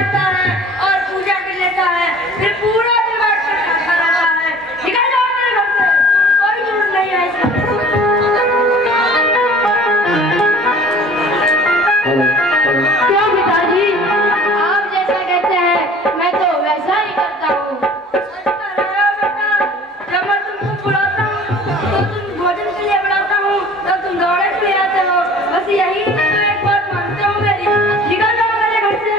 करता है और पूजा कर लेता है, फिर पूरा दिमाग से खाता रहता है। निकल जाओ मेरे घर से, कोई जरूरत नहीं है। क्यों पिताजी, आप जैसा कहते हैं मैं तो वैसा ही करता हूँ। जब मैं तुमको बुलाता हूँ तो तुम भोजन के लिए बुलाता हूँ तो तुम दौड़े चले आते हो। बस यही तो एक बात मानते हो मेरी। निकल जाओ मेरे घर से।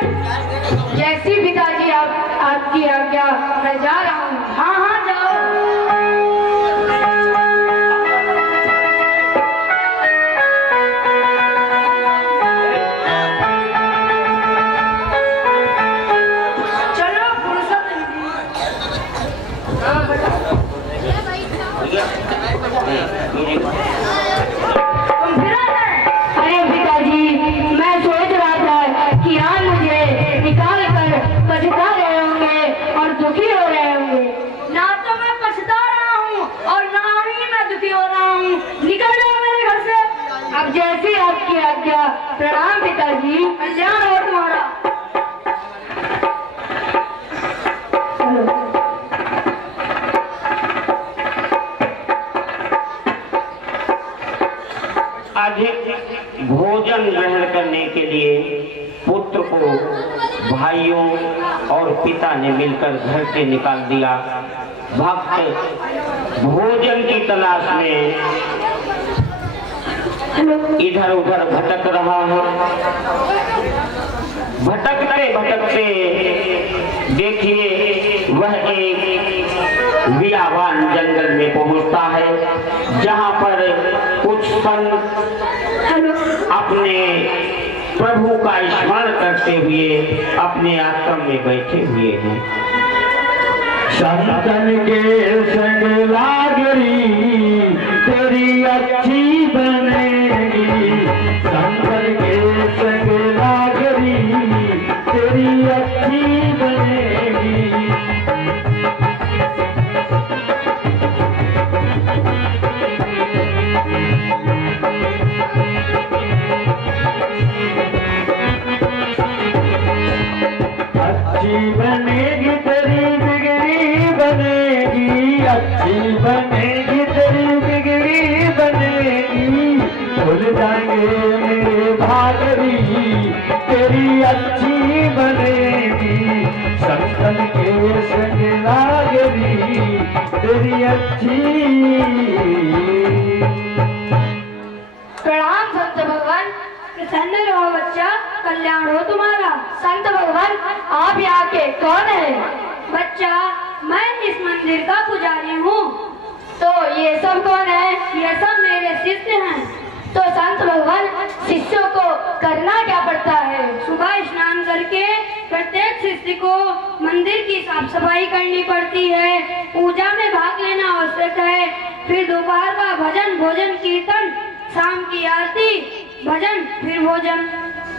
जैसी पिताजी आपकी आज्ञा, मैं जा रहा हूँ। हाँ हाँ जाओ। चलो फुर्सत तुम फिर आ गए। अरे पिताजी, मैं सोच रहा था कि आप मुझे निकाल कर पछता रहे होंगे और दुखी हो रहे होंगे। ना तो मैं पछता रहा हूँ और ना ही मैं दुखी हो रहा हूँ। निकल जाओ मेरे घर से। अब जैसी आपकी आज्ञा। प्रणाम पिताजी। कल्याण हो तुम्हारा। चलो। अधिक भोजन ग्रहण करने के लिए पुत्र को भाइयों और पिता ने मिलकर घर से निकाल दिया। भक्त भोजन की तलाश में इधर उधर भटक रहा है। भटकते भटकते देखिए वह एक बियावान जंगल में पहुंचता है, जहां पर कुछ संत अपने प्रभु का स्मरण करते हुए अपने आश्रम में बैठे हुए हैं। संतन के संग लागरी तेरी अच्छी बनेगी, संतन के संग लागरी तेरी अच्छी बनेगी। अच्छी बनेगी तेरी बिगड़ी बनेगी, अच्छी बनेगी तेरी बिगड़ी बनेगी। भूल जाएंगे मेरे भागरी तेरी अच्छी बनेगी, संतन के संग लागरी तेरी अच्छी। प्रणाम संत भगवान। प्रसन्न रहो बच्चा, कल्याण हो तुम्हारा। संत भगवान, आप यहाँ के कौन है? बच्चा, मैं इस मंदिर का पुजारी हूँ। तो ये सब कौन है? ये सब मेरे शिष्य हैं। तो संत भगवान, शिष्यों को करना क्या पड़ता है? सुबह स्नान करके प्रत्येक शिष्य को मंदिर की साफ सफाई करनी पड़ती है, पूजा में भाग लेना आवश्यक है। फिर दोपहर का भजन, भोजन, कीर्तन, शाम की आरती, भजन, फिर भोजन।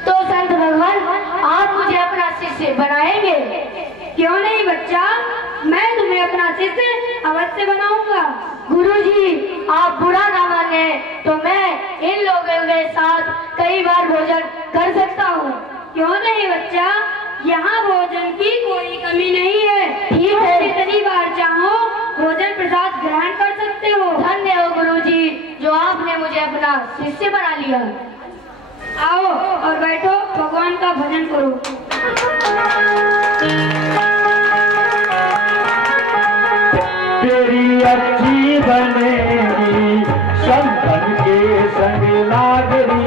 तो संत भगवान, आप मुझे अपना शिष्य बनाएंगे? क्यों नहीं बच्चा, मैं तुम्हें अपना शिष्य अवश्य बनाऊंगा। गुरुजी, आप बुरा ना माने तो मैं इन लोगों के साथ कई बार भोजन कर सकता हूँ। क्यों नहीं बच्चा, यहाँ भोजन की कोई कमी नहीं है। ठीक है। जितनी बार चाहो भोजन प्रसाद ग्रहण कर सकते हो। धन्य हो गुरुजी, जो आपने मुझे अपना शिष्य बना लिया। आओ और बैठो, भगवान का भजन करो। तेरी अच्छी बनेगी, संतन के संग लागरी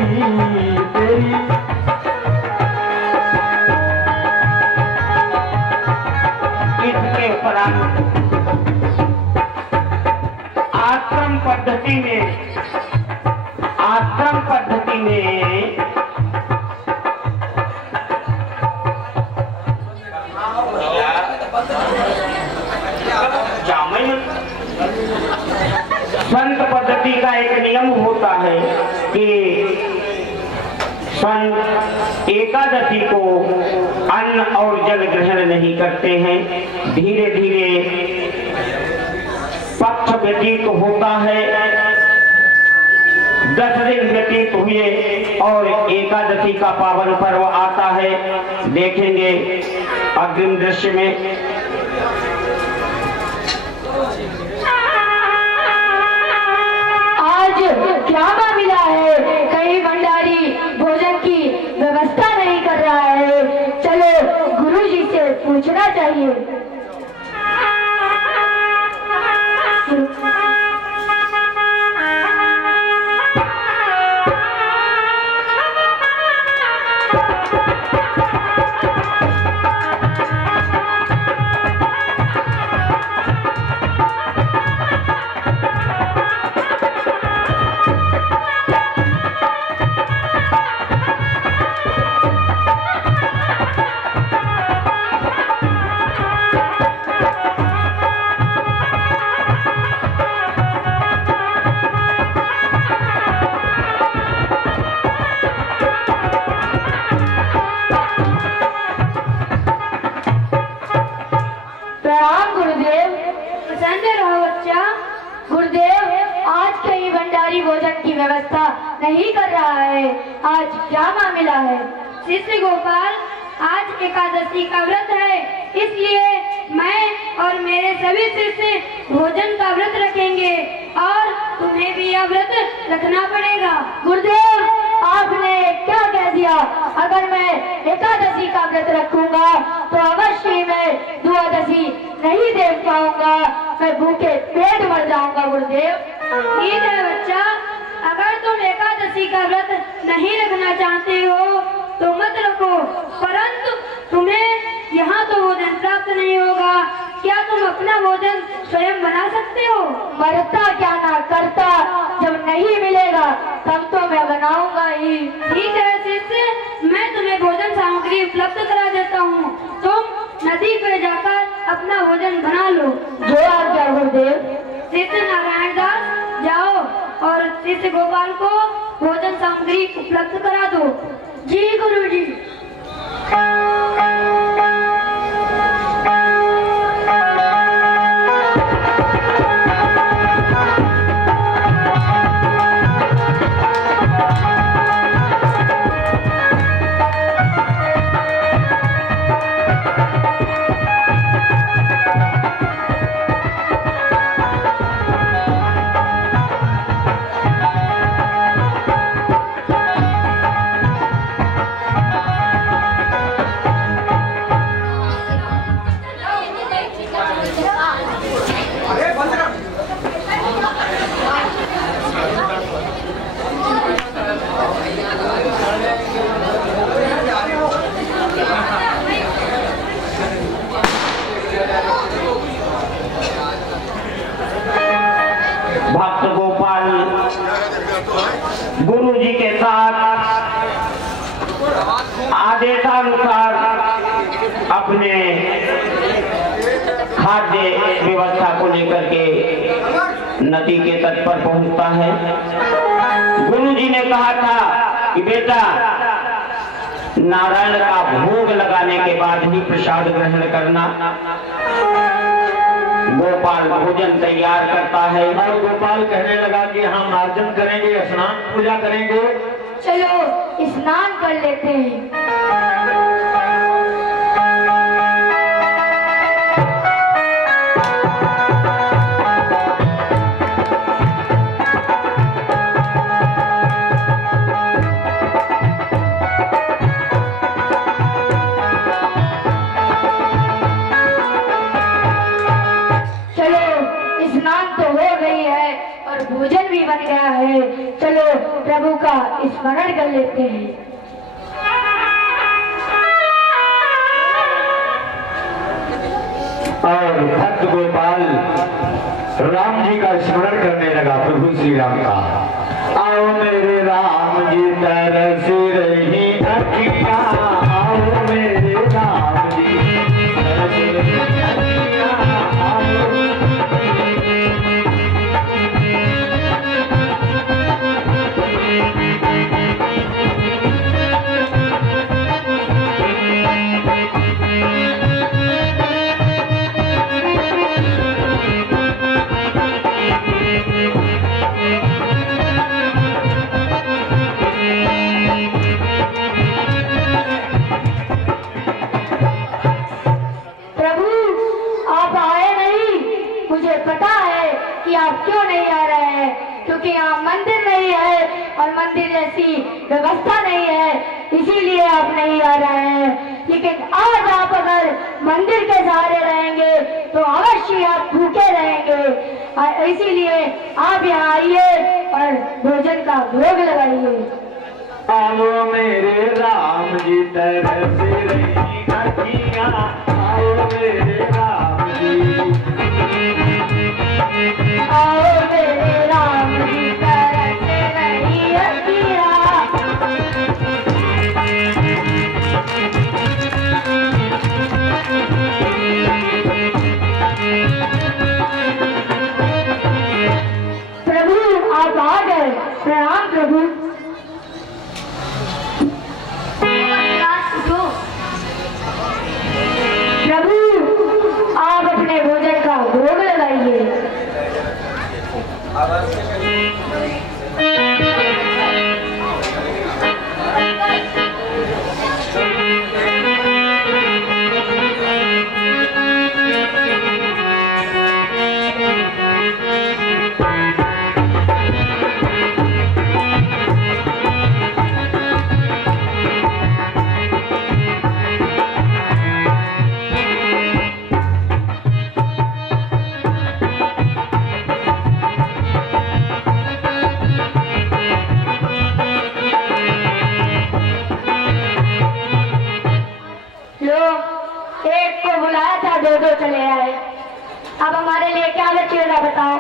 तेरी। इसके उपरांत आश्रम पद्धति में संत पद्धति का एक नियम होता है कि संत एकादशी को अन्न और जल ग्रहण नहीं करते हैं। धीरे धीरे पक्ष व्यतीत होता है, 10 दिन व्यतीत हुए और एकादशी का पावन पर्व आता है, देखेंगे अग्रिम दृश्य में। आज क्या मामला है? कहीं भंडारी भोजन की व्यवस्था नहीं कर रहा है। चलो गुरुजी से पूछना चाहिए। भोजन की व्यवस्था नहीं कर रहा है, आज क्या मामला है? शिष्य गोपाल, आज एकादशी का व्रत है, इसलिए मैं और मेरे सभी शिष्य भोजन का व्रत रखेंगे और तुम्हें भी यह व्रत रखना पड़ेगा। गुरुदेव, आपने क्या कह दिया? अगर मैं एकादशी का व्रत रखूंगा तो अवश्य ही मैं द्वादशी नहीं देख पाऊंगा, मैं भूखे पेट मर जाऊंगा। गुरुदेव, ठीक है बच्चा, अगर तुम एकादशी का व्रत नहीं रखना चाहते हो तो मत रखो, परंतु तुम्हें यहाँ तो भोजन प्राप्त नहीं होगा। क्या तुम अपना भोजन स्वयं बना सकते हो? मरता क्या ना करता, जब नहीं मिलेगा तब तो मैं बनाऊंगा ही। ठीक है शिष्य, मैं तुम्हें भोजन सामग्री उपलब्ध करा देता हूँ, तुम नदी पे जाकर अपना भोजन बना लो। जो आज्ञा गुरुदेव। शिष्य नारायण दास, जाओ और शिष्य गोपाल को भोजन सामग्री उपलब्ध करा दो। जी गुरुजी। भक्त गोपाल गुरु जी के साथ आदेशानुसार अपने खाद्य व्यवस्था को लेकर के नदी के तट पर पहुंचता है। गुरु जी ने कहा था कि बेटा, नारायण का भोग लगाने के बाद ही प्रसाद ग्रहण करना। गोपाल भोजन तैयार करता है और गोपाल कहने लगा कि हम मार्जन करेंगे, स्नान पूजा करेंगे। चलो स्नान कर लेते हैं। भोजन भी बन गया है, चलो प्रभु का स्मरण कर लेते हैं। और भक्त गोपाल राम जी का स्मरण करने लगा, प्रभु श्री राम का। आओ मेरे राम जी तरस रही अखियाँ, आओ मेरे राम जी तरस रही अखियाँ, आओ। क्यों नहीं आ रहे हैं? क्योंकि यहाँ मंदिर नहीं है और मंदिर जैसी व्यवस्था नहीं है, इसीलिए आप नहीं आ रहे हैं। लेकिन आज आप अगर मंदिर के सहारे रहेंगे तो अवश्य आप भूखे रहेंगे। इसीलिए आप यहाँ आइए और भोजन का भोग लगाइए। आओ मेरे राम जी तरस रही अखियाँ, आओ मेरे राम जी, आओ मेरे राम जी तरस रही अखियाँ। प्रभु आप आ गए, प्रणाम प्रभु। प्रभु आप अपने भोजन का भोग लगाइए। एक को बुलाया था, दो दो चले आए। अब हमारे लिए क्या बचेगा बताओ?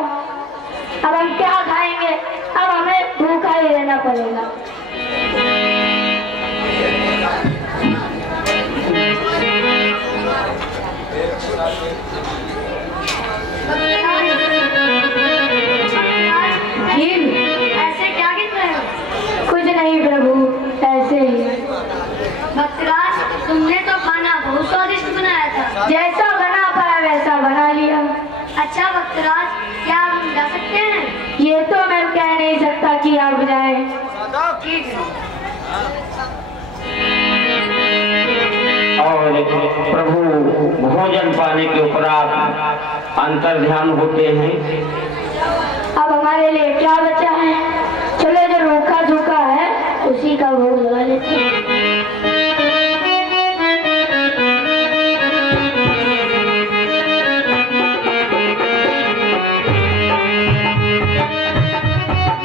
अब हम क्या खाएंगे? अब हमें भूखा ही रहना पड़ेगा। ऐसे क्या गिन रहे हो? कुछ नहीं प्रभु, ऐसे ही। भक्तराज तुमने तो खाना बहुत स्वादिष्ट बनाया था। जैसा बना पाया वैसा बना लिया। अच्छा भक्तराज, क्या हम जा सकते हैं? ये तो मैं कह नहीं सकता कि आप जाए। ठीक है। और प्रभु भोजन पाने के उपरांत अंतर ध्यान होते हैं। अब हमारे लिए क्या बचा है? चलो जो रूखा सूखा है उसी का भोग लगा लेते हैं।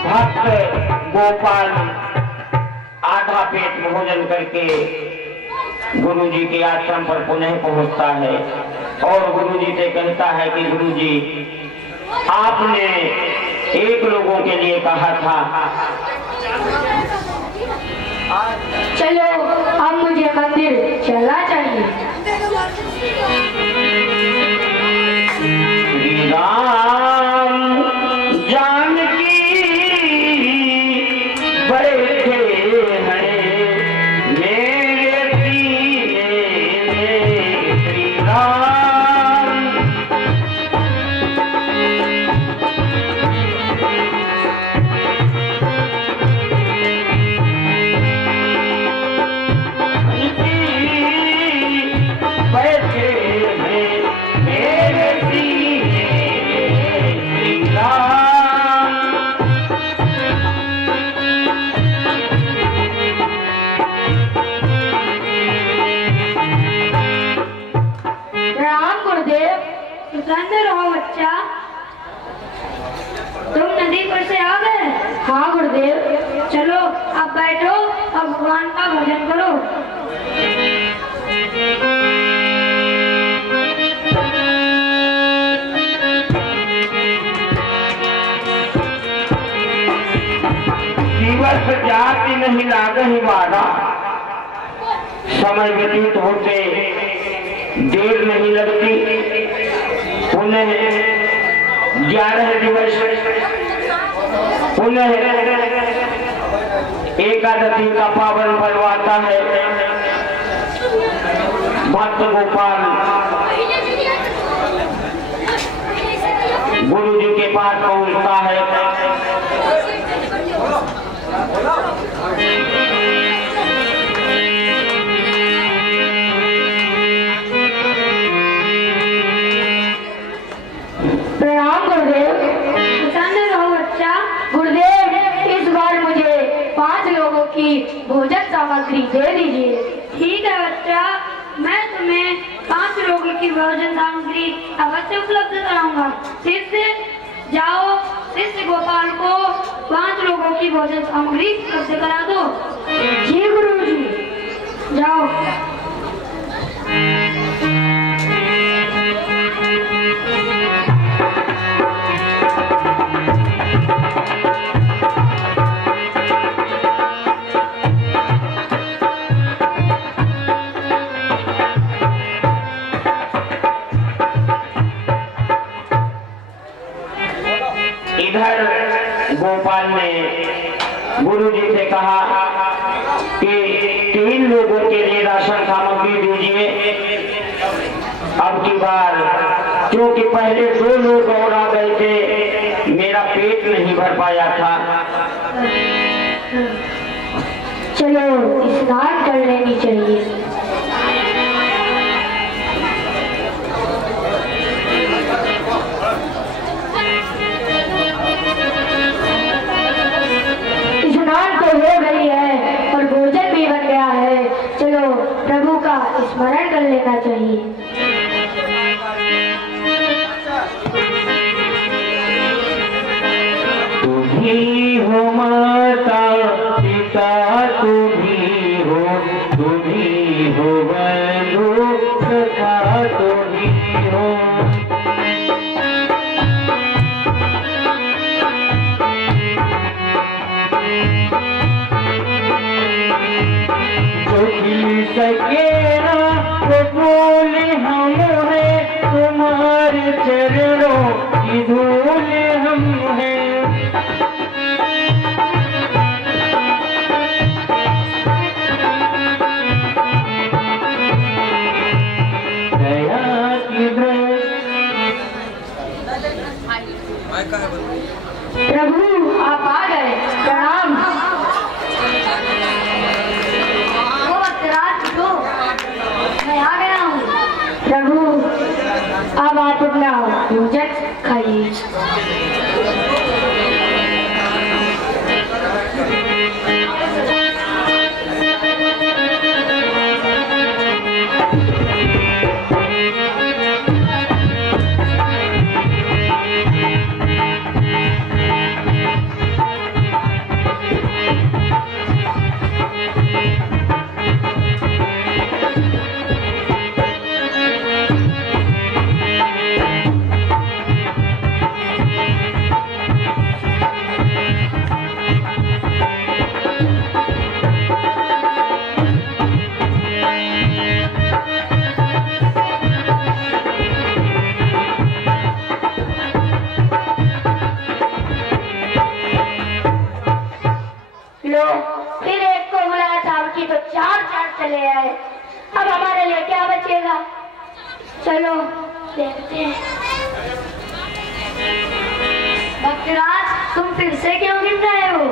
भक्त गोपाल आधा पेट भोजन करके गुरु जी के आश्रम पर पुनः पहुंचता है और गुरु जी से कहता है कि गुरु जी, आपने एक लोगों के लिए कहा था। चलो अब मुझे मंदिर चलना चाहिए। श्री राम जानकी बैठे हैं मेरे सीने में। श्री राम बैठे हैं मेरे सीने में। श्री राम राम गुरुदेव। प्रसन्न रहो बच्चा, तुम नदी पर से आ गए। हाँ गुरुदेव। चलो अब बैठो और भगवान का भजन करो। दिवस जाति नहीं लागहि मारा, समय व्यतीत होते देर नहीं लगती। पुनः 11 दिवस, पुनः एकादशी का पावन पर्व आता है। भक्त गोपाल गुरु जी के पास पहुंचता है। प्रणाम गुरुदेव। अवश्य उपलब्ध कराऊंगा। शिष्य जाओ, शिष्य गोपाल को 5 लोगों की भोजन सामग्री उपलब्ध करा दो। जी गुरुजी। जाओ। इधर गोपाल ने गुरुजी से कहा कि 3 लोगों के लिए राशन सामग्री दीजिए। अब की बार क्योंकि पहले 2 लोग और आ गए थे, मेरा पेट नहीं भर पाया था। चलो स्नान कर लेनी चाहिए। स्नान तो हो गई है और भोजन भी बन गया है। चलो प्रभु का स्मरण कर लेना चाहिए। तुम्ही हो माता पिता, तुम्ही हो बंधु सखा, तुम्ही हो। जो खिल सके ना वो फूल हम हैं, तुम्हारे चरणों की धूल हम हैं। प्रभु आप आ गए, प्रणाम। मैं आ गया हूँ। प्रभु अब आप अपना भोजन खाइए। लो फिर एक को बुलाया था, की तो 4 चले आए। अब हमारे लिए क्या बचेगा? चलो देखते हैं। भक्तराज तुम फिर से क्यों गिन रहे हो?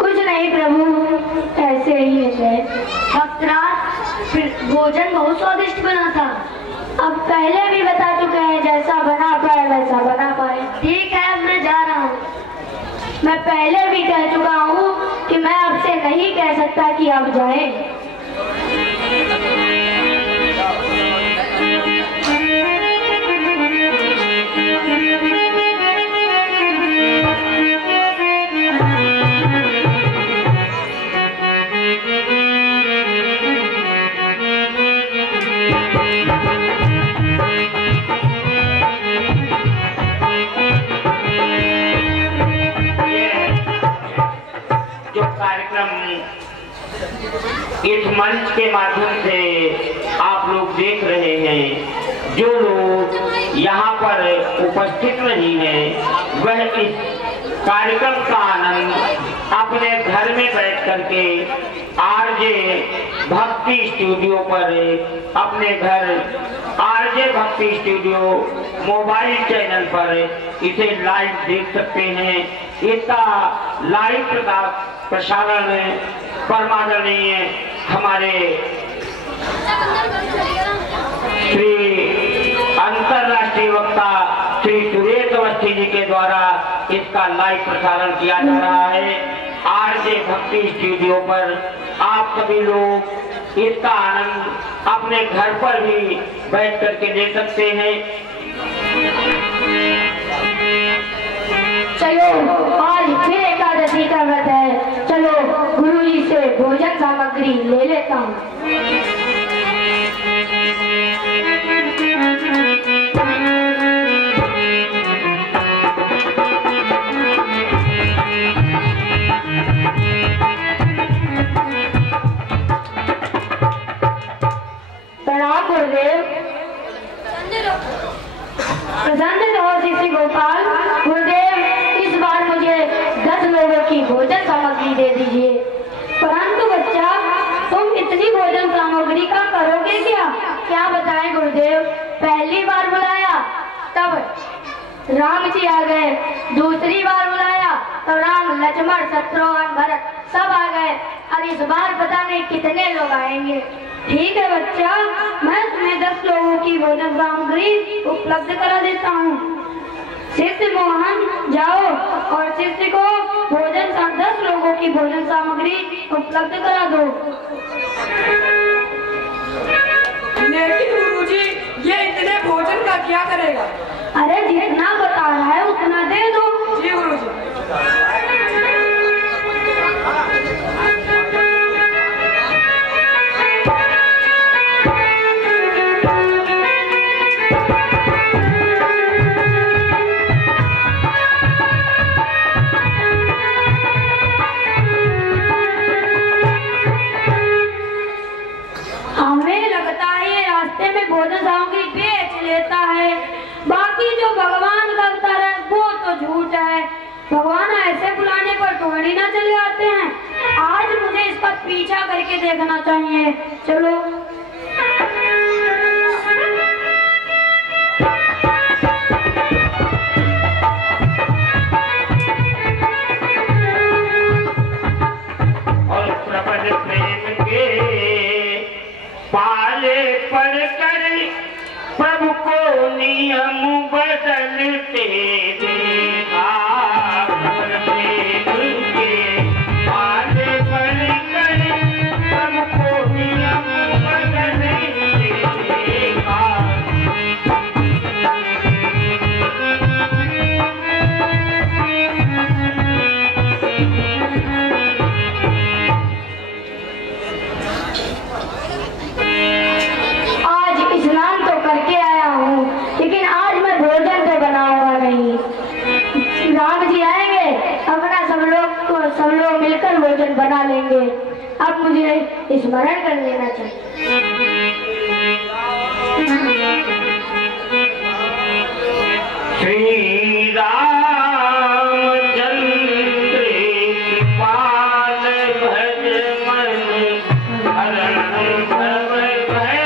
कुछ नहीं प्रभु, ऐसे ही है। भक्तराज फिर भोजन बहुत स्वादिष्ट बना था। अब पहले भी बता चुके हैं, जैसा बना पाए वैसा बना पाए। ठीक है, अब मैं जा रहा हूँ। मैं पहले भी कह चुका हूँ कि मैं आपसे नहीं कह सकता कि आप जाएं। इस मंच के माध्यम से आप लोग देख रहे हैं, जो लोग यहाँ पर उपस्थित नहीं हैं, वह इस कार्यक्रम का आनंद अपने घर में बैठ करके आरजे भक्ति स्टूडियो पर, अपने घर आरजे भक्ति स्टूडियो मोबाइल चैनल पर इसे लाइव देख सकते हैं। इसका लाइव प्रसारण परमादरणीय हमारे श्री अंतरराष्ट्रीय वक्ता श्री सुरेश अवस्थी जी के द्वारा इसका लाइव प्रसारण किया जा रहा है आरजे भक्ति स्टूडियो पर। आप सभी लोग इसका आनंद अपने घर पर भी बैठ करके ले सकते हैं। चलो आज फिर एकादशी का व्रत है, चलो गुरुजी से भोजन सामग्री ले लेता हूँ। प्रणाम गुरुदेव। प्रसन्न रहो श्री गोपाल। गुरुदेव इस बार मुझे 10 लोगों की भोजन सामग्री दे दीजिए। परंतु बच्चा, तुम इतनी भोजन सामग्री का करोगे क्या? क्या बताएं गुरुदेव, पहली बार बुलाया तब राम जी आ गए, दूसरी बार बुलाया तो राम लक्ष्मण शत्रुघ्न भरत सब आ गए। अब इस बार पता नहीं कितने लोग आएंगे। ठीक है बच्चा, मैं तुम्हें 10 लोगों की भोजन सामग्री उपलब्ध करा देता हूँ। शिष्य मोहन, जाओ और शिष्य को 10 लोगों की भोजन सामग्री उपलब्ध करा दो। लेकिन गुरुजी, ये इतने भोजन का क्या करेगा? अरे जितना बता रहा है उतना दे दो। जी गुरुजी। हमें लगता है ये रास्ते में भोजन सामग्री बेच लेता है। बाकी जो भगवान का अवतार है वो तो झूठ है। भगवान ऐसे बुलाने पर थोड़ी ना चले आते हैं। आज मुझे इसका पीछा करके देखना चाहिए। चलो। और प्रबल प्रेम के पाले पढ़कर प्रभु को नियम बदलते देखा। प्रबल प्रेम के पाले पढ़कर प्रभु को नियम बदलते देखा। स्नान तो करके आया हूँ, लेकिन आज मैं भोजन तो बनाऊंगा नहीं। राम जी आएंगे, अपना सब लोग मिलकर भोजन बना लेंगे। अब मुझे स्मरण कर लेना चाहिए। श्री रामचंद्र कृपाल भज मन हरण भव भय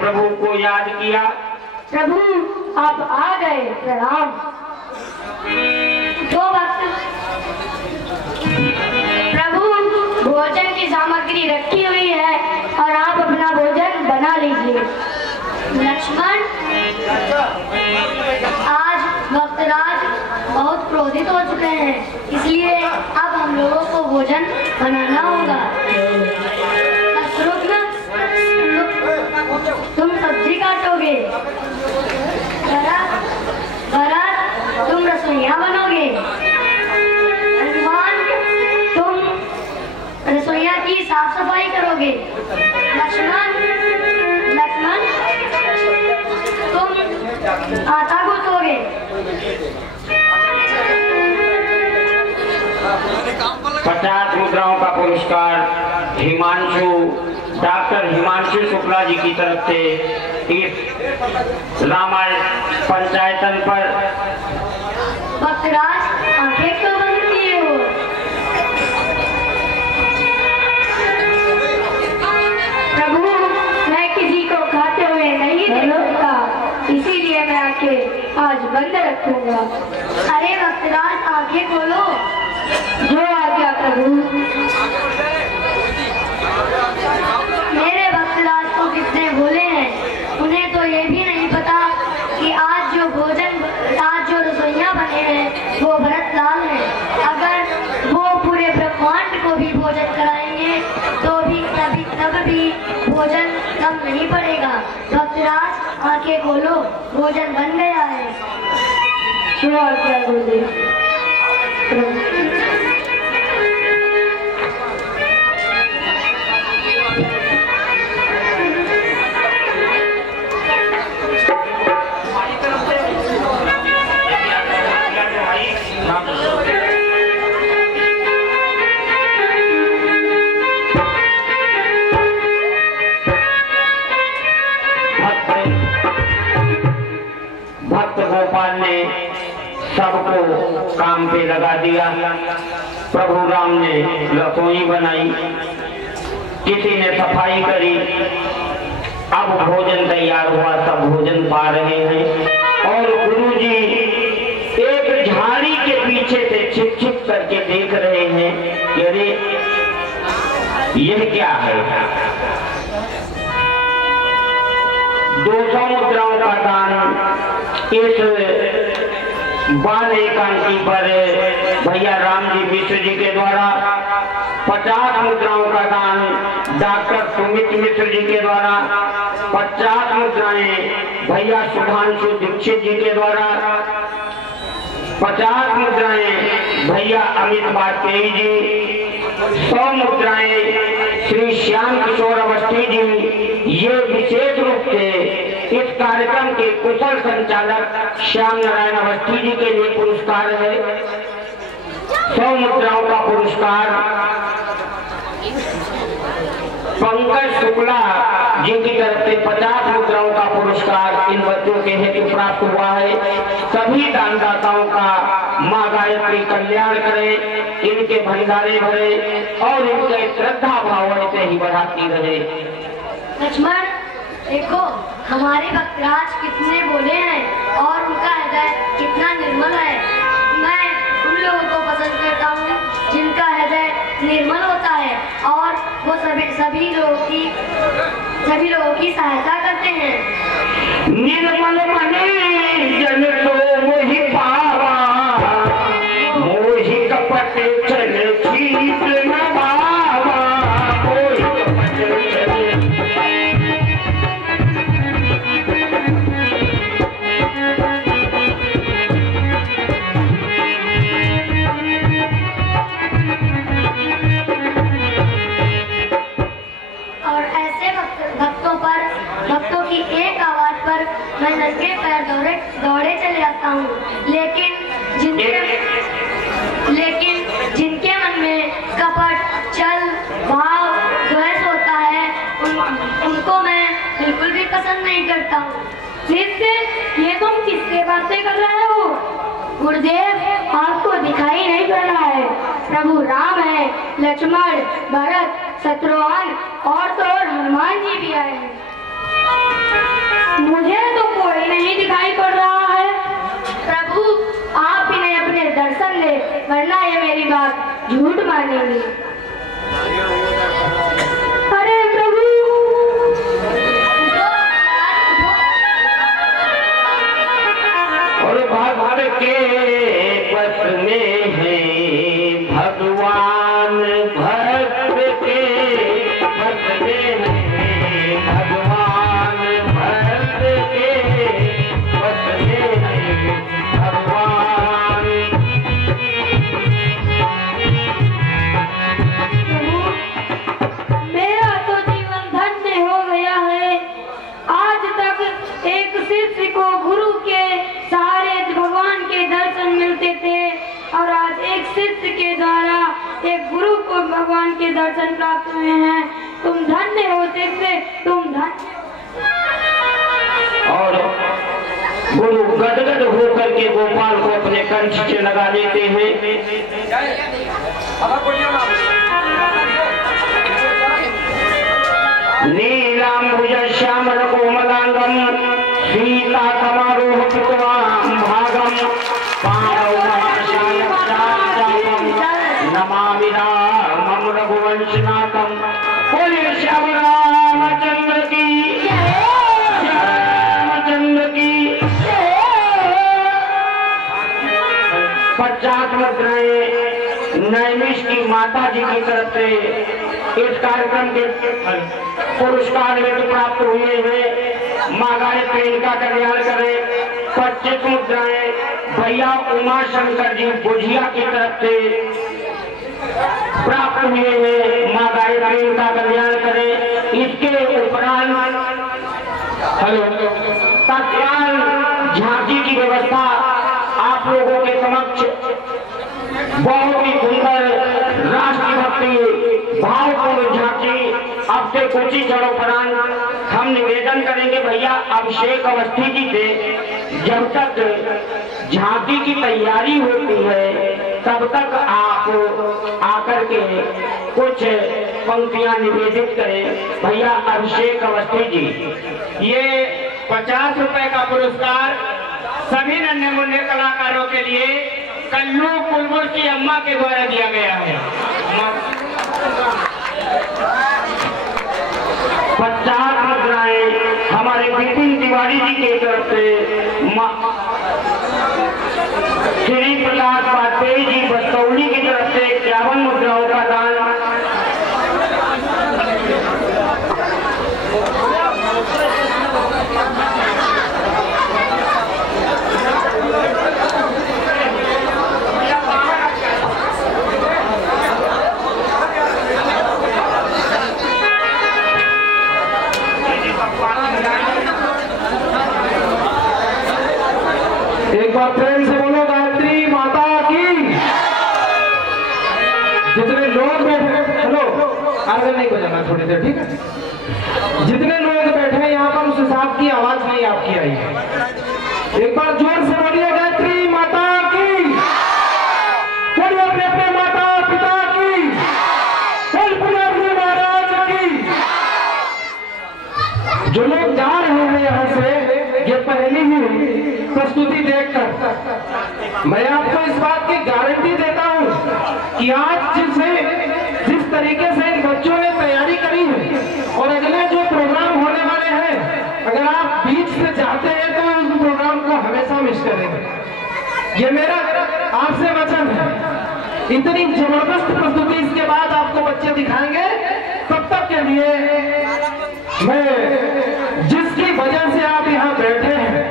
प्रभु को याद किया। प्रभु आप आ गए, प्रणाम। दो वक्त प्रभु भोजन की सामग्री रखी हुई है और आप अपना भोजन बना लीजिए। लक्ष्मण, आज भक्तराज बहुत क्रोधित हो चुके हैं, इसलिए अब हम लोगों को भोजन बनाना होगा। शत्रुघ्न, तुम सब्जी काटोगे। भरत, तुम रसोइया बनोगे। हनुमान, तुम रसोइया की साफ सफाई करोगे। लक्ष्मण, तुम आटा गूंथोगे। 50 मुद्राओं का पुरस्कार डॉक्टर हिमांशु शुक्ला जी की तरफ से इस रामायण पंचायतन पर। भक्तराज आंखें क्यों बंद किए हो? प्रभु, मैं किसी को खाते हुए नहीं देखूंगा, इसीलिए मैं आंखें आज बंद रखूंगा। अरे भक्तराज आंखें खोलो। जो आज्ञा प्रभु। मेरे भक्तराज को कितने भोले हैं, उन्हें तो ये भी नहीं पता कि आज जो रसोइयाँ बने हैं वो भरत लाल हैं। अगर वो पूरे ब्रह्मांड को भी भोजन कराएंगे तो भी तब भी भोजन कम नहीं पड़ेगा। भक्तराज आंखें खोलो, भोजन बन गया है। भक्त गोपाल ने सबको काम पे लगा दिया। प्रभु राम ने रसोई बनाई, किसी ने सफाई करी। अब भोजन तैयार हुआ, सब भोजन पा रहे हैं और गुरुजी एक झाड़ी के पीछे से छिप छिप करके देख रहे हैं कि अरे यह क्या है। 200 मुद्राओं का दान इस बाल एकांकी पर भैया राम जी मिश्र जी के द्वारा, 50 मुद्राओं का दान डॉक्टर सुमित मिश्र जी के द्वारा, 50 मुद्राएं भैया सुधांशु दीक्षित जी के द्वारा, 50 मुद्राएं भैया अमित वाजपेयी जी, 100 मुद्राएं श्री श्याम किशोर अवस्थी जी। ये विशेष रूप से इस कार्यक्रम के कुशल संचालक श्याम नारायण अवस्थी जी के लिए पुरस्कार है। 100 मुद्राओं का पुरस्कार पंकज शुक्ला जी की तरफ से 50 मुद्राओं का पुरस्कार इन बच्चों के हेतु प्राप्त हुआ है। सभी दानदाताओं का माँ गायत्री कल्याण करे, इनके भंडारे भरे और इनके श्रद्धा भाव से ही बढ़ाती रहे। लक्ष्मण, देखो हमारे भक्तराज कितने भोले हैं और उनका हृदय कितना निर्मल है। मैं उन लोगों को पसंद करता हूँ जिनका हृदय निर्मल होता है और वो सभी लोगों की सहायता करते हैं। निर्मल मने जन तो मोहि पावा, मोहि कपट चल ठीक न बावा, मोहि कपट चल। भक्तों की एक आवाज पर मैं नंगे पैर दौड़े चले आता हूँ, लेकिन जिनके मन में कपट, छल, भाव, द्वेष होता है उनको मैं बिल्कुल भी पसंद नहीं करता हूँ। शिष्य, ये तुम किससे बातें कर रहे हो? गुरुदेव, आपको दिखाई नहीं पड़ रहा है? प्रभु राम है, लक्ष्मण, भरत, शत्रुघ्न और तो और हनुमान जी भी आए हैं। मुझे तो कोई नहीं दिखाई पड़ रहा है। प्रभु, आप इन्हें अपने दर्शन दे, वरना ये मेरी बात झूठ मानेंगे। अरे प्रभु, और भगवान के बस में है भगवान, भक्त के बस में है भगवान, भक्त के बस में है भगवान। मेरा तो जीवन धन्य हो गया है। आज तक एक शिष्य को गुरु के सहारे भगवान के दर्शन मिलते थे और आज एक शिष्य भगवान के दर्शन प्राप्त हुए हैं। तुम धन्य हो शिष्य, तुम धन्य। और गुरु गदगद होकर के गोपाल को अपने कंठ से लगा लेते हैं। नीलांबुज श्यामल कोमलांगम सीता समारोह पितवाम भागम नमामि रामं रघुवंशनाथम। बोलिए श्याम रामचंद्र की, रामचंद्र की। 50 मुद्राएं नैमिष की माता जी की तरफ से इस कार्यक्रम के पुरस्कार हेतु प्राप्त हुए हैं। माँ गायत्री इनका कल्याण करे। 25 मुद्राएं भैया उमा शंकर जी बुझिया की तरफ से प्राप्त हुए हैं। माँ गायत्री इनका कल्याण करे। इसके उपरांत तत्काल झांकी की व्यवस्था आप लोगों के समक्ष बहुत ही सुंदर राष्ट्रभक्ति भावपूर्ण झांकी अब से कुछ ही क्षणों उपरांत हम निवेदन करेंगे भैया अभिषेक अवस्थी जी से, जब तक झांकी की तैयारी होती है तब तक आप आकर के कुछ पंक्तियां निवेदित करें। भैया अभिषेक अवस्थी जी। ये 50 रुपए का पुरस्कार सभी नन्हे मुन्ने कलाकारों के लिए कल्लू कुलबुल की अम्मा के द्वारा दिया गया है। 50 मुद्राएं हमारे विपिन तिवारी जी की तरफ से श्री प्रकाश वाजपेयी जी बस्तौली की तरफ से 51 मुद्राओं का दान। एक बार प्रेम से बोलो गायत्री माता की। जितने लोग बैठे, हेलो आगे नहीं बजाना थोड़ी देर, ठीक है। जितने लोग बैठे यहाँ पर उस हिसाब की आवाज नहीं आपकी आई। एक बार जोर से बोलिए गायत्री माता की। बोलिए अपने अपने माता पिता की, पुजारी महाराज की। जो लोग जा रहे हैं यहाँ से, ये पहली ही प्रस्तुति देखकर मैं आपको इस बात की गारंटी देता हूं कि आज जिस तरीके से इन बच्चों ने तैयारी करी है और अगले जो प्रोग्राम होने वाले हैं, अगर आप बीच से जाते हैं तो उस प्रोग्राम को हमेशा मिस करेंगे। ये मेरा आपसे वचन है। इतनी जबरदस्त प्रस्तुति इसके बाद आपको बच्चे दिखाएंगे। तब तक के लिए मैं जिसकी वजह से आप यहाँ बैठे हैं,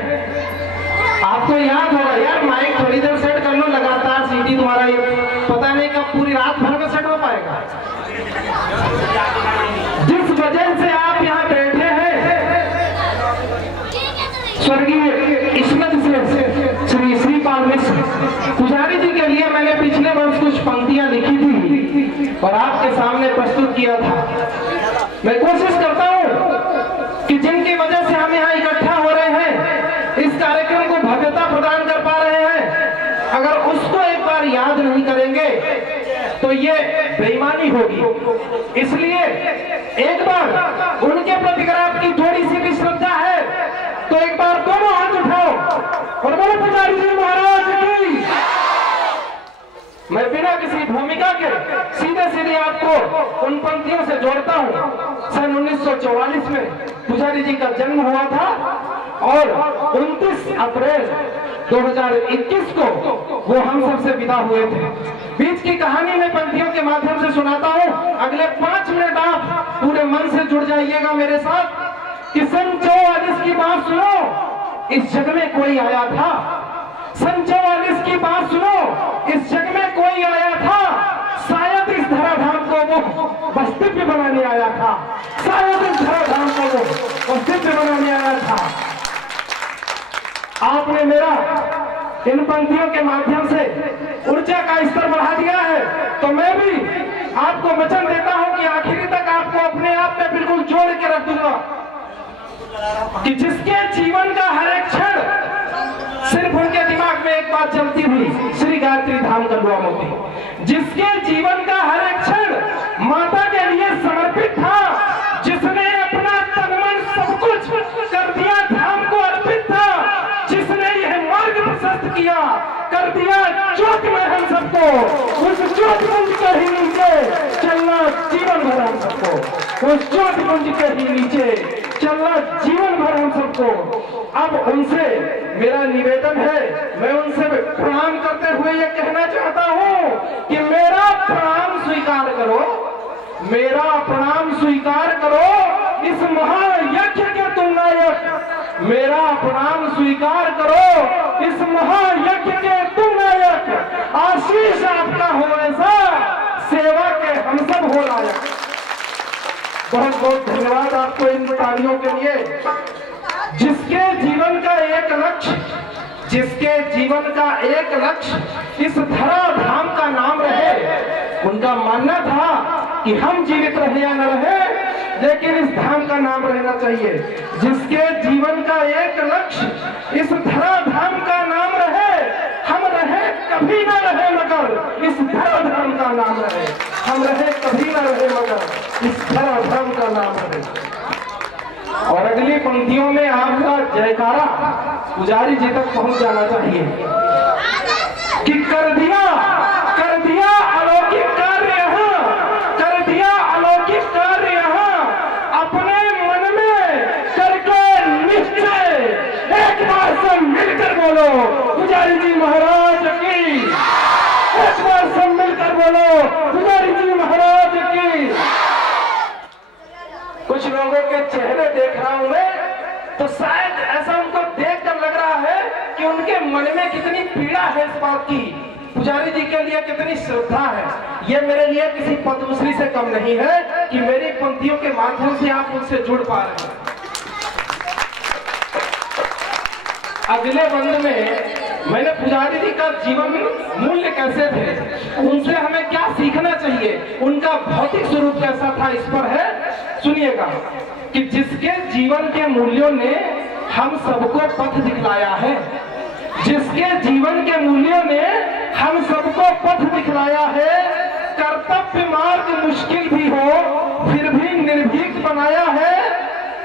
आपको याद होगा यार, माइक थोड़ी देर सेट कर लो, लगातार सीडी तुम्हारा ये पता नहीं कब पूरी रात भर में सेट हो पाएगा। जिस वजह से आप यहाँ बैठे हैं, स्वर्गीय इस्मत श्री श्रीपाल मिश्र पुजारी जी के लिए मैंने पिछले वर्ष कुछ पंक्तियां लिखी थी और आपके सामने प्रस्तुत किया था। मैं कोशिश करता हूँ कि जिनकी वजह से हम यहाँ इकट्ठा हो रहे हैं, इस कार्यक्रम को भव्यता प्रदान कर पा रहे हैं, अगर उसको एक बार याद नहीं करेंगे तो ये बेईमानी होगी। इसलिए एक बार उनके प्रति अगर आपकी थोड़ी सी भी श्रद्धा है तो एक बार दोनों हाथ उठाओ और बोलो पुजारी जी महाराज की। मैं बिना किसी भूमिका के सीधे सीधे आपको उन पंक्तियों से जोड़ता हूँ। सन 1944 में पुजारी जी का जन्म हुआ था और 29 अप्रैल 2021 को वो हम सबसे विदा हुए थे। बीच की कहानी में पंक्तियों के माध्यम से सुनाता हूँ। अगले 5 मिनट आप पूरे मन से जुड़ जाइएगा मेरे साथ कि सन 44 की बात सुनो, इस जग में कोई आया था। सन 44 की बात सुनो, इस जग में कोई आया था। शायद इस धराधाम को वो वास्तव्य बनाने आया था। शायद इस धराधाम को वो वास्तव्य बनाने आया था। आपने मेरा इन पंक्तियों के माध्यम से ऊर्जा का स्तर बढ़ा दिया है, तो मैं भी आपको वचन देता हूं कि आखिरी तक आपको अपने आप में बिल्कुल जोड़ के रख दूंगा कि जिसके जीवन का हर एक क्षण सिर्फ उनके दिमाग में एक बात चलती हुई, श्री गायत्री धाम कलुआ मोती, जिसके जीवन का हर एक क्षण माता के लिए समर्पित था, जिसने अपना तन मन सब कुछ कर दिया, धाम को अर्पित था, जिसने यह मार्ग प्रशस्त किया, कर दिया ज्योत में हम सबको, उस ज्योत पुंज के ही नीचे चलना जीवन भर हम सबको, उस ज्योत पुंज के ही नीचे चलना जीवन भर हम सबको। अब उनसे मेरा निवेदन है, मैं उनसे प्रणाम करते हुए ये कहना चाहता हूं कि मेरा प्रणाम स्वीकार करो, मेरा प्रणाम स्वीकार करो इस महायज्ञ के तुम नायक, मेरा प्रणाम स्वीकार करो इस महायज्ञ के तुम नायक, आशीष आपका हो ऐसा, सेवा के हम सब हो लायक। बहुत बहुत धन्यवाद आपको इन तालियों के लिए। जिसके जीवन का एक लक्ष्य, जिसके जीवन का एक लक्ष्य इस धरा धाम का नाम रहे, उनका मानना था कि हम जीवित रहे या न रहे, लेकिन इस धाम का नाम रहना चाहिए। जिसके जीवन का एक लक्ष्य इस धरा धाम का नाम रहे, हम रहे कभी न रहे मगर इस धरा धाम का नाम रहे, हम रहे कभी न रहे मगर इस धरा धाम का नाम रहे। और अगली पंक्तियों में आपका जयकारा पुजारी जी तक पहुंच जाना चाहिए कि कर दिया अलौकिक कार्य यहाँ, कर दिया अलौकिक कार्य यहाँ, अपने मन में करके निश्चय, एक बार सब मिलकर बोलो पुजारी जी महाराज की, एक बार सब मिलकर बोलो पुजारी जी महाराज की। कुछ लोगों के चेहरे देख रहा हूं मैं, तो शायद ऐसा उनको देखकर लग रहा है कि उनके मन में कितनी पीड़ा है इस बात की, पुजारी जी के लिए कितनी श्रद्धा है। ये मेरे लिए किसी पद्मश्री से कम नहीं है कि मेरी पंक्तियों के माध्यम से आप उनसे जुड़ पा रहे हैं। अगले बंद में मैंने पुजारी जी का जीवन मूल्य कैसे थे, उनसे हमें क्या सीखना चाहिए, उनका भौतिक स्वरूप कैसा था, इस पर है। सुनिएगा कि जिसके जीवन के मूल्यों ने हम सबको पथ दिखलाया है, जिसके जीवन के मूल्यों ने हम सबको पथ दिखलाया है, कर्तव्य मार्ग मुश्किल भी हो फिर भी निर्भीक बनाया है।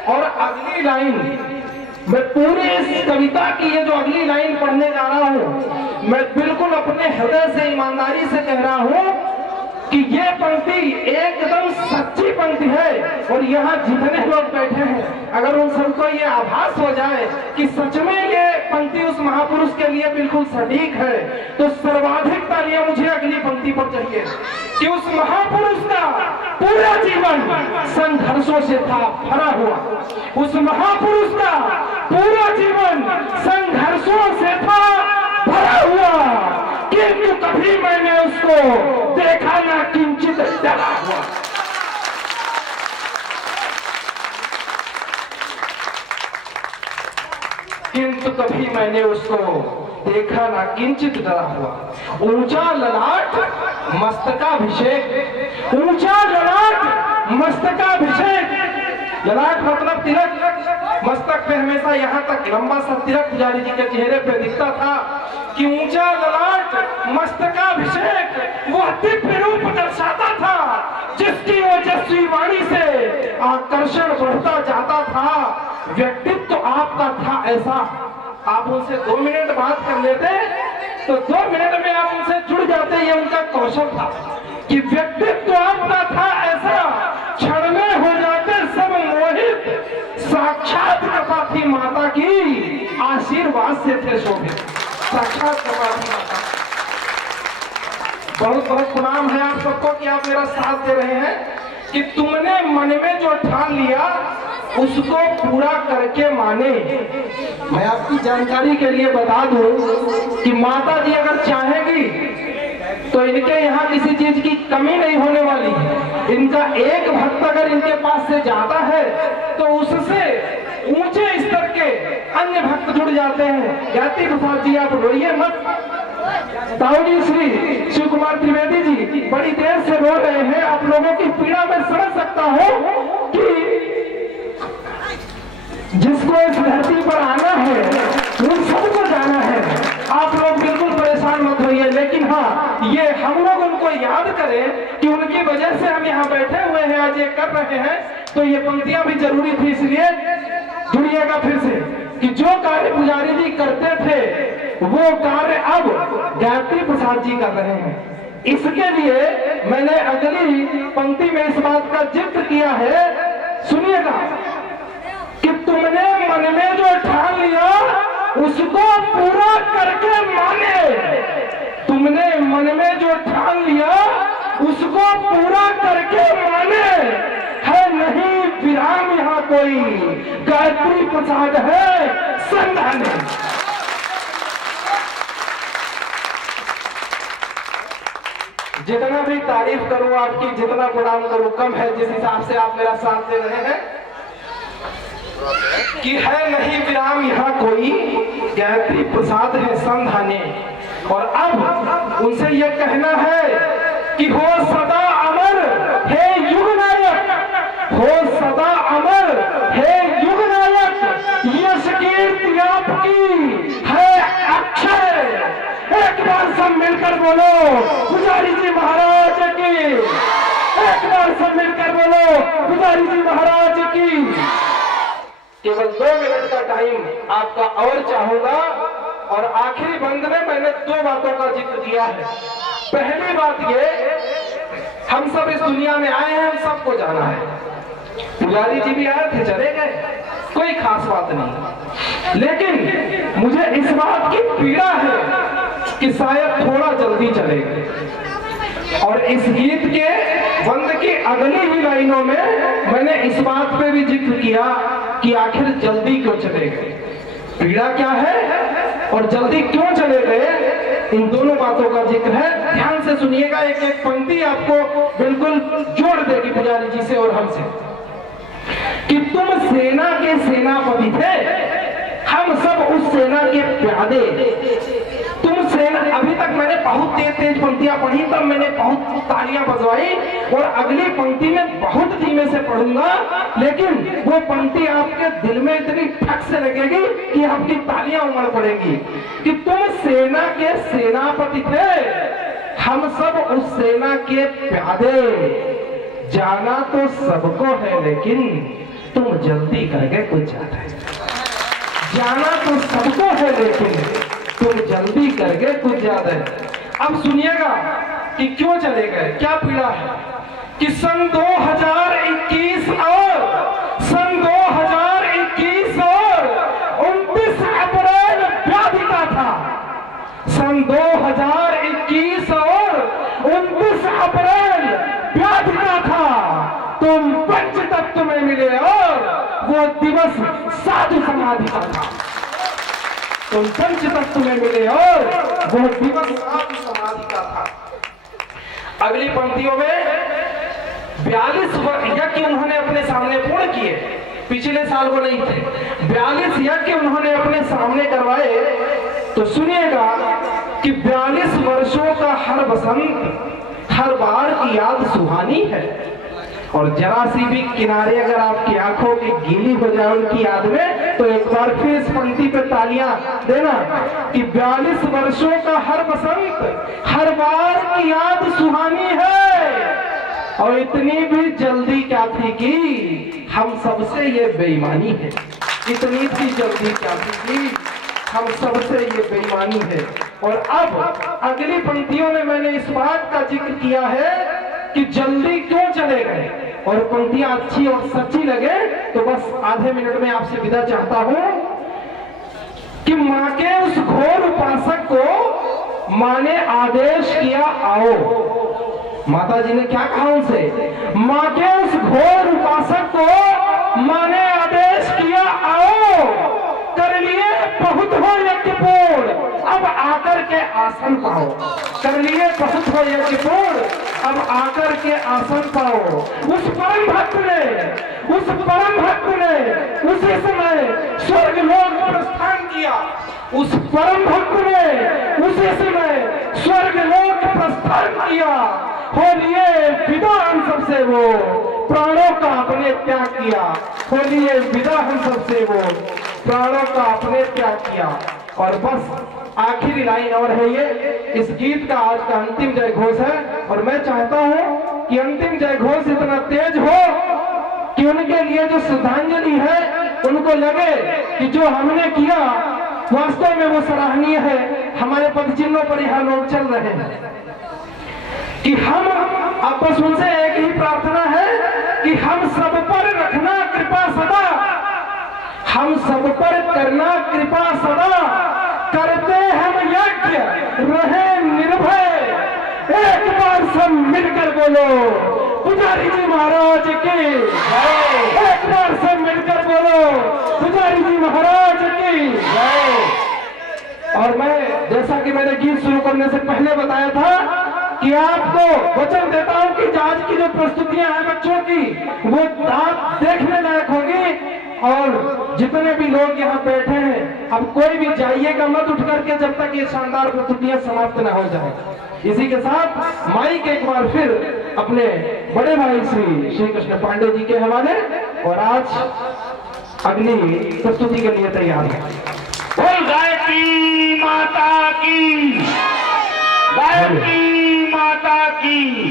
और अगली लाइन, मैं पूरी इस कविता की ये जो अगली लाइन पढ़ने जा रहा हूं, मैं बिल्कुल अपने हृदय से ईमानदारी से कह रहा हूं कि ये पंक्ति एकदम सच्ची पंक्ति है। और यहाँ जितने लोग बैठे हैं, अगर उन सबको ये आभास हो जाए कि सच में ये पंक्ति उस महापुरुष के लिए बिल्कुल सटीक है, तो सर्वाधिक तालियां मुझे अगली पंक्ति पर चाहिए कि उस महापुरुष का पूरा जीवन संघर्षों से था भरा हुआ, उस महापुरुष का पूरा जीवन संघर्षों से था भरा हुआ, किंतु कभी मैंने उसको देखा ना किंचित डरा हुआ। किंतु कभी मैंने उसको देखा ना किंचित डरा हुआ। ऊंचा ललाट मस्तकाभिषेक, ऊंचा ललाट मस्तकाभिषेक, ललाट मतलब तिलक, मस्तक पे हमेशा यहाँ तक लंबा सा तिलक पुजारी जी के चेहरे पे दिखता था कि ऊंचा ललाट मस्तकाभिषेक वह दिव्य रूप दर्शाता था, जिसकी ओजस्वी वाणी से आकर्षण बढ़ता जाता था। व्यक्तित्व तो आपका था ऐसा, आप उनसे 2 मिनट बात कर लेते तो 2 मिनट में आप उनसे जुड़ जाते, ये उनका कौशल था कि व्यक्तित्व तो आपका था ऐसा, क्षण में हो जाते सब मोहित, साक्षात कृपा थी माता की, आशीर्वाद से थे शोभित, साक्षात कृपा थी माता। बहुत बहुत प्रणाम है आप सबको कि आप मेरा साथ दे रहे हैं कि तुमने मन में जो ठान लिया उसको पूरा करके माने। मैं आपकी जानकारी के लिए बता दूं कि माता जी अगर चाहेगी तो इनके यहाँ किसी चीज की कमी नहीं होने वाली। इनका एक भक्त अगर इनके पास से जाता है तो उससे ऊंचे स्तर के अन्य भक्त जुड़ जाते हैं। ज्ञाति प्रसाद जी आप रोइए मत, ताऊ जी श्री शिव कुमार त्रिवेदी जी बड़ी देर से रो रहे हैं। आप लोगों की पीड़ा मैं समझ सकता हूँ कि जिसको इस धरती पर आना है उन सबको जाना है। आप लोग बिल्कुल परेशान मत होइए, लेकिन हाँ ये हम लोग उनको याद करें कि उनकी वजह से हम यहाँ बैठे हुए हैं, आज ये कर रहे हैं, तो ये पंक्तियां भी जरूरी थी। इसलिए जुड़िएगा फिर से कि जो कार्य पुजारी जी करते थे वो कार्य अब गायत्री प्रसाद जी कर रहे हैं। इसके लिए मैंने अगली पंक्ति में इस बात का जिक्र किया है, सुनिएगा कि तुमने मन में जो ठान लिया उसको पूरा करके माने। तुमने मन में जो ठान लिया उसको पूरा करके माने। है नहीं विराम यहाँ कोई, गायत्री प्रसाद है संधाने। जितना भी तारीफ करूं आपकी, जितना प्रणाम करूं कम है, जिस हिसाब से आप मेरा साथ दे रहे हैं कि है नहीं विराम यहाँ कोई, गायत्री प्रसाद है संधाने। और अब उनसे ये कहना है कि हो सदा अमर हे युग नायक, हो सदा अमर हे युग नायक, यश कीर्ति आपकी है अक्षय। एक बार सब मिलकर बोलो पुजारी जी महाराज की, एक बार सब मिलकर बोलो पुजारी जी महाराज की। केवल 2 मिनट का टाइम आपका और चाहूंगा, और आखिरी बंद में मैंने 2 बातों का जिक्र किया है। पहली बात ये, हम सब इस दुनिया में आए हैं, हम सबको जाना है। पुजारी जी भी आए थे, चले गए, कोई खास बात नहीं। लेकिन मुझे इस बात की पीड़ा है कि शायद थोड़ा जल्दी चले गए। और इस गीत के बंद की अगली ही लाइनों में मैंने इस बात पे भी जिक्र किया कि आखिर जल्दी क्यों चले गए, पीड़ा क्या है और जल्दी क्यों चले गए, इन दोनों बातों का जिक्र है। ध्यान से सुनिएगा, एक एक पंक्ति आपको बिल्कुल जोड़ देगी पुजारी जी से और हमसे। कि तुम सेना के सेनापति थे, हम सब उस सेना के प्यादे। तुम सेना, अभी तक मैंने बहुत तेज तेज पंक्तियां पढ़ी, तब मैंने बहुत तालियां बजवाई, और अगली पंक्ति में बहुत धीमे से पढ़ूंगा, लेकिन वो पंक्ति आपके दिल में इतनी ठक से लगेगी कि आपकी तालियां उमड़ पड़ेंगी। कि तुम सेना के सेनापति थे, हम सब उस सेना के प्यादे। जाना तो सबको है, लेकिन तुम जल्दी करके कुछ जाता है। जाना तो सबको है, लेकिन तुम जल्दी करके कुछ ज्यादा है। अब सुनिएगा कि क्यों चले गए, क्या पीड़ा है। कि सन 2021 और सन 2021 और 29 अप्रैल व्याधि का था। सन 2021 और 29 अप्रैल व्याधि का था। तुम पंच तत्व में मिले और वो दिवस साधु समाधि का था। तुम पंच तत्व में मिले और वो दिवस साधु समाधि का था। अगली पंक्तियों में 42 यज्ञ उन्होंने अपने सामने पूर्ण किए, पिछले साल वो नहीं थे। 42 यज्ञ उन्होंने अपने सामने करवाए। तो सुनिएगा कि 42 वर्षों का हर बसंत, हर बार की याद सुहानी है। और जरा सी भी किनारे अगर आपकी आंखों की गीली हो जाए उनकी याद में, तो एक बार फिर इस पंक्ति पे तालियां देना कि 42 वर्षों का हर बसंत, हर बार की याद सुहानी है। और इतनी भी जल्दी क्या थी कि हम सबसे ये बेईमानी है। इतनी सी जल्दी क्या थी कि हम सबसे ये बेईमानी है। और अब अगली पंक्तियों में मैंने इस बात का जिक्र किया है कि जल्दी क्यों चले गए। और पंक्तियां अच्छी और सच्ची लगे तो बस आधे मिनट में आपसे विदा चाहता हूं कि मां के उस घोर उपासक को मां ने आदेश किया आओ। माता जी ने क्या कहा उनसे, मां के उस घोर उपासक को मां ने आदेश किया आओ, कर लिए बहुत हो यज्ञपूर्ण, अब आकर के आसन पाओ। कर लिए बहुत हो यज्ञपूर्ण, अब आकर के आसन पाओ। उस परम भक्त ने उसी समय स्वर्ग लोक प्रस्थान किया। उस परम भक्त ने उसी समय धर्म किया, हो लिए विदा हम सबसे वो, प्राणों का अपने त्याग किया, हो लिए विदा हम सबसे वो, प्राणों का अपने त्याग किया। और बस आखिरी लाइन और है ये, इस गीत का आज का अंतिम जय घोष है। और मैं चाहता हूं कि अंतिम जय घोष इतना तेज हो कि उनके लिए जो श्रद्धांजलि है उनको लगे कि जो हमने किया वास्तव में वो सराहनीय है। हमारे पद चिन्हों पर यहाँ लोग चल रहे हैं कि हम, अब बस उनसे एक ही प्रार्थना है कि हम सब पर रखना कृपा सदा, हम सब पर करना कृपा सदा, करते हम यज्ञ रहे निर्भय, एक बार सब मिलकर बोलो पुजारी जी महाराज की, एक बार सब मिलकर बोलो पुजारी जी महाराज की। और मैं जैसा कि मैंने गीत शुरू करने से पहले बताया था कि आपको वचन देता हूं कि आज की जो प्रस्तुतियां हैं बच्चों की वो आप देखने लायक होगी। और जितने भी लोग यहाँ बैठे हैं अब कोई भी जाइएगा मत उठ करके जब तक ये शानदार प्रस्तुतियां समाप्त न हो जाए। इसी के साथ माइक एक बार फिर अपने बड़े भाई श्री कृष्ण पांडे जी के हवाले, और आज अगली प्रस्तुति के लिए तैयार है। बोल गायत्री माता की, गायत्री माता की।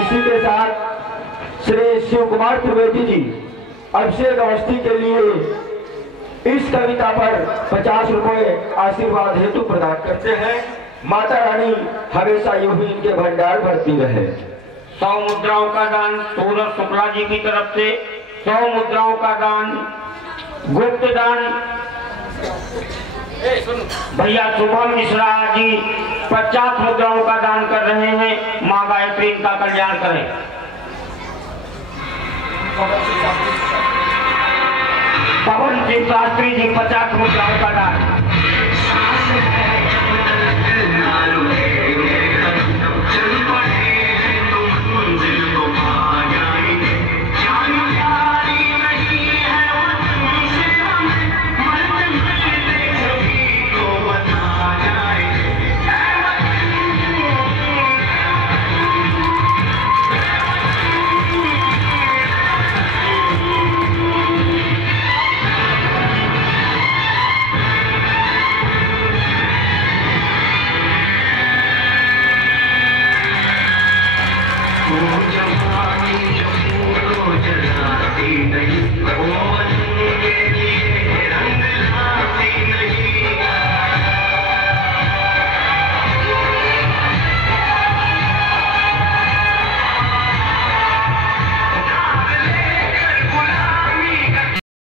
इसी के साथ श्री शिव कुमार त्रिवेदी जी अभिषेक अवस्थी के लिए इस कविता पर 50 रुपए आशीर्वाद हेतु प्रदान करते हैं। माता रानी हमेशा यूं ही इनके भंडार भरती रहे। 100 मुद्राओं का दान सूरज शुक्ला जी की तरफ से, 100 मुद्राओं का दान गुप्त दान भैया शुभम मिश्रा जी 50 मुद्राओं का दान कर रहे हैं। माँ गायत्री इनका कल्याण करें। पवन सिंह शास्त्री जी 50 मुद्राओं का दान।